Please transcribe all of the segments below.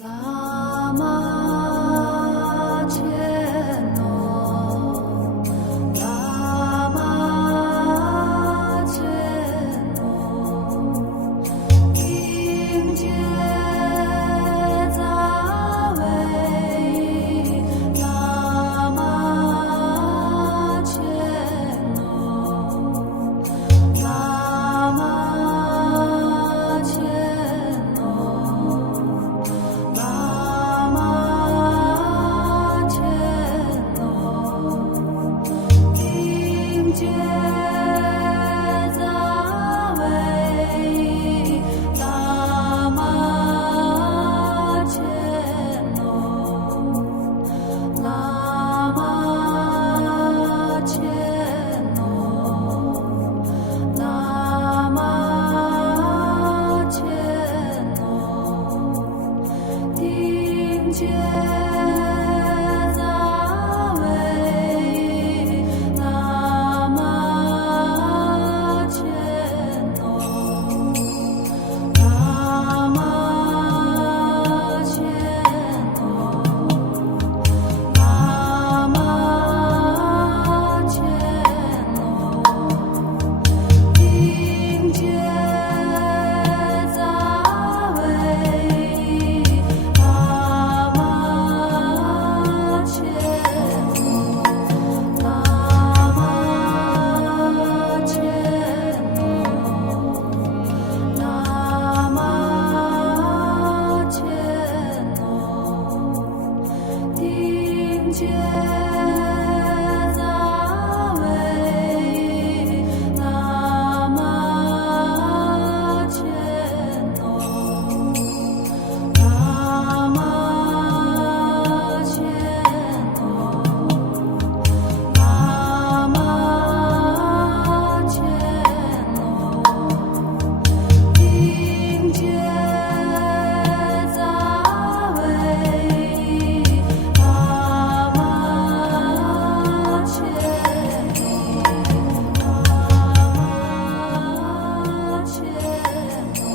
拉玛切诺，拉玛切诺，迎接扎维，拉玛切诺，拉玛切诺。拉玛切诺，迎接扎维，拉玛切诺，拉玛切诺，拉玛切诺。迎接扎维，拉玛切诺，拉玛切诺，拉玛切诺，迎接扎维。拉玛切诺，拉玛切诺，拉玛切诺，迎接扎维，拉玛切诺。拉玛切诺，拉玛切诺，迎接扎维，拉玛切诺，拉玛切诺。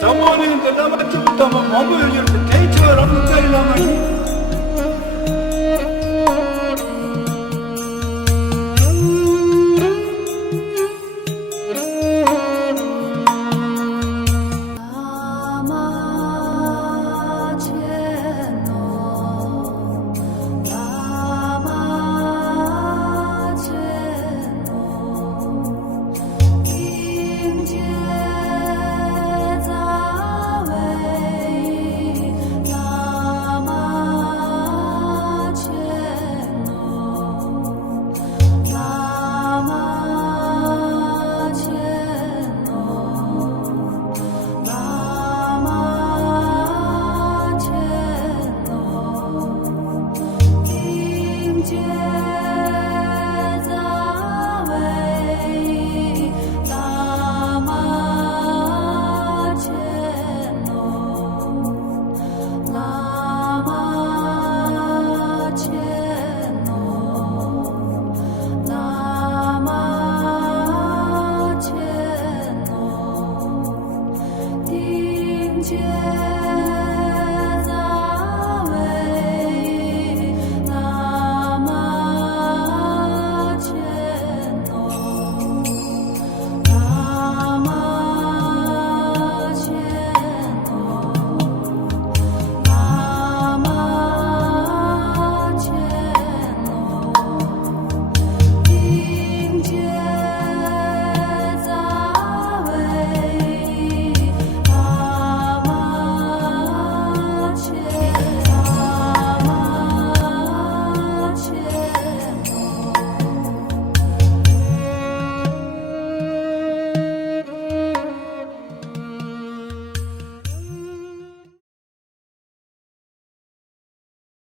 Zamanında lama çıktı ama mamı ölürdü. Genç var ama sayılamayın.